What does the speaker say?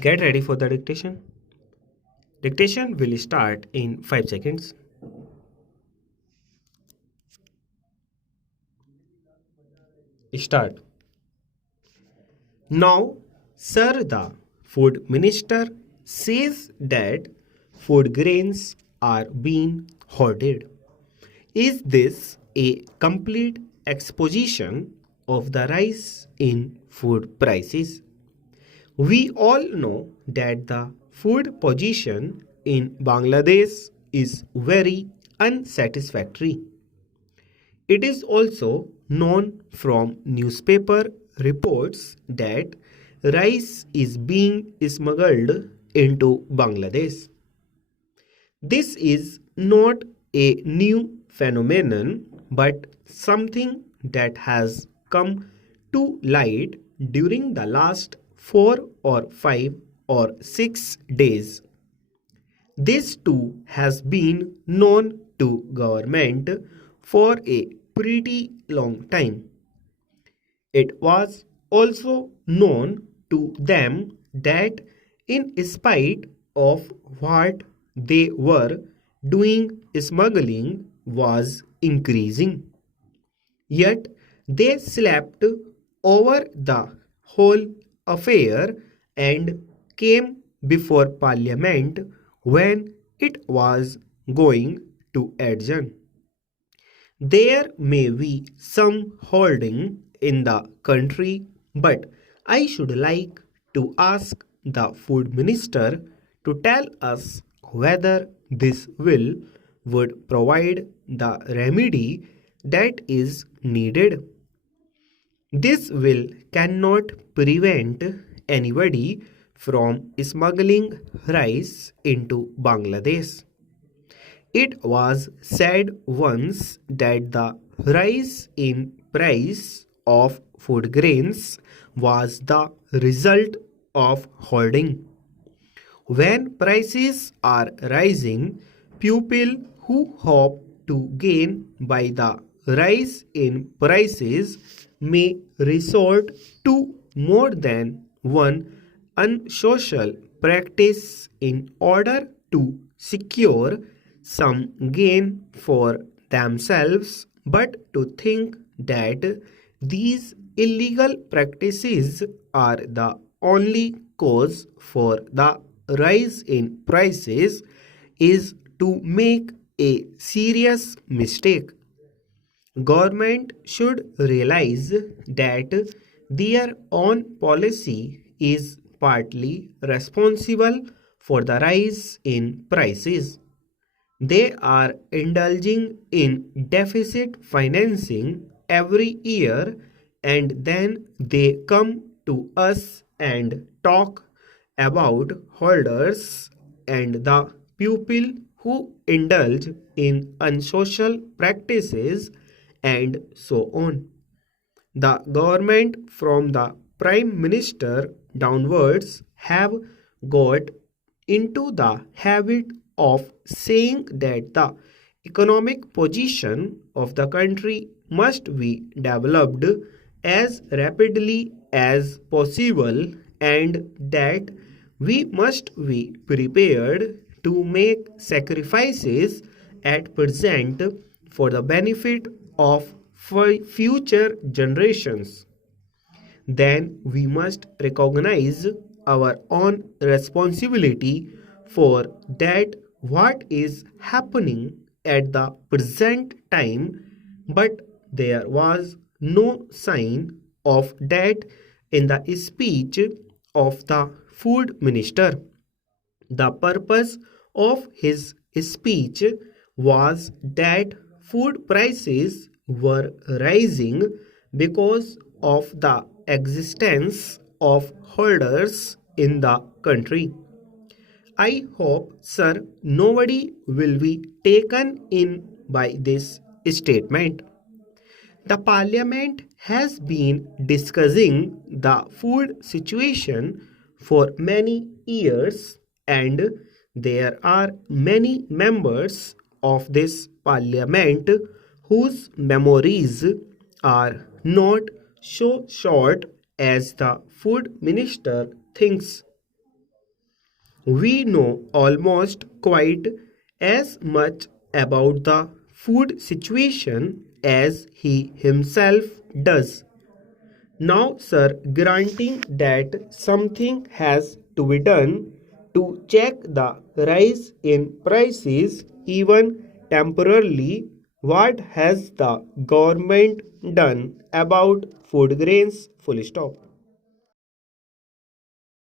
Get ready for the dictation. Dictation will start in 5 seconds. Start. Now, Sir, the Food Minister says that food grains are being hoarded. Is this a complete exposition of the rise in food prices? We all know that the food position in Bangladesh is very unsatisfactory. It is also known from newspaper reports that rice is being smuggled into Bangladesh. This is not a new phenomenon but something that has come to light during the last 4 or 5 or 6 days. This too has been known to government for a pretty long time. It was also known to them that in spite of what they were doing, smuggling was increasing. Yet they slept over the whole affair and came before Parliament when it was going to adjourn. There may be some holding in the country, but I should like to ask the food minister to tell us whether this bill would provide the remedy that is needed. This will cannot prevent anybody from smuggling rice into Bangladesh. It was said once that the rise in price of food grains was the result of hoarding. When prices are rising, people who hope to gain by the rise in prices may resort to more than one unsocial practice in order to secure some gain for themselves, but to think that these illegal practices are the only cause for the rise in prices is to make a serious mistake. Government should realize that their own policy is partly responsible for the rise in prices. They are indulging in deficit financing every year and then they come to us and talk about holders and the people who indulge in unsocial practices and so on. The government from the Prime Minister downwards have got into the habit of saying that the economic position of the country must be developed as rapidly as possible and that we must be prepared to make sacrifices at present for the benefit of future generations. Then we must recognize our own responsibility for that what is happening at the present time, but there was no sign of that in the speech of the food minister. The purpose of his speech was that food prices were rising because of the existence of holders in the country. I hope, sir, nobody will be taken in by this statement. The parliament has been discussing the food situation for many years, and there are many members of this parliament whose memories are not so short as the food minister thinks. We know almost quite as much about the food situation as he himself does. Now, sir, granting that something has to be done to check the rise in prices, even temporarily, what has the government done about food grains? Full stop.